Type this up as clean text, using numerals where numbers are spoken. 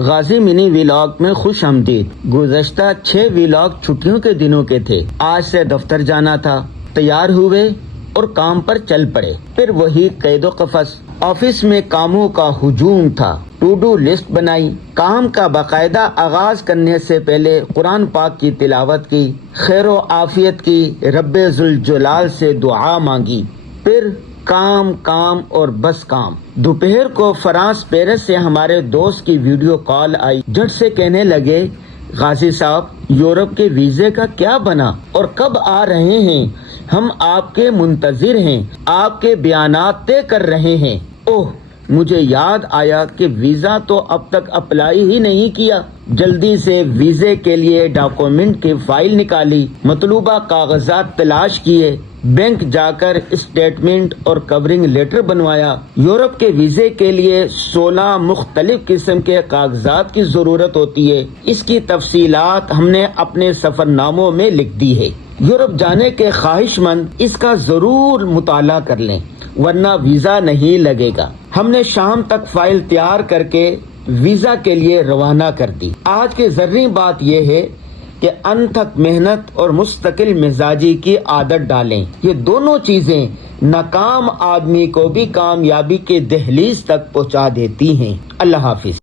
غازی منی vlog میں خوش آمدید۔ گزشتہ 6 ویلاگ چھٹیوں کے دنوں کے تھے۔ آج سے دفتر جانا تھا، تیار ہوئے اور کام پر چل پڑے۔ پھر وہی قید و قفس، آفس میں کاموں کا ہجوم تھا۔ ٹو ڈو لسٹ بنائی، کام کا باقاعدہ آغاز کرنے سے پہلے قرآن پاک کی تلاوت کی، خیر و عافیت کی، رب ذوالجلال سے دعا مانگی، پھر کام کام اور بس کام۔ دوپہر کو فرانس پیرس سے ہمارے دوست کی ویڈیو کال آئی۔ جھٹ سے کہنے لگے، غازی صاحب یورپ کے ویزے کا کیا بنا اور کب آ رہے ہیں؟ ہم آپ کے منتظر ہیں، آپ کے بیانات طے کر رہے ہیں۔ اوہ، مجھے یاد آیا کہ ویزا تو اب تک اپلائی ہی نہیں کیا۔ جلدی سے ویزے کے لیے ڈاکومنٹ کی فائل نکالی، مطلوبہ کاغذات تلاش کیے، بینک جا کر اسٹیٹمنٹ اور کورنگ لیٹر بنوایا۔ یورپ کے ویزے کے لیے 16 مختلف قسم کے کاغذات کی ضرورت ہوتی ہے۔ اس کی تفصیلات ہم نے اپنے سفر ناموں میں لکھ دی ہے۔ یورپ جانے کے خواہش مند اس کا ضرور مطالعہ کر لیں، ورنہ ویزا نہیں لگے گا۔ ہم نے شام تک فائل تیار کر کے ویزا کے لیے روانہ کر دی۔ آج کی ضروری بات یہ ہے کہ انتھک محنت اور مستقل مزاجی کی عادت ڈالیں۔ یہ دونوں چیزیں ناکام آدمی کو بھی کامیابی کے دہلیز تک پہنچا دیتی ہیں۔ اللہ حافظ۔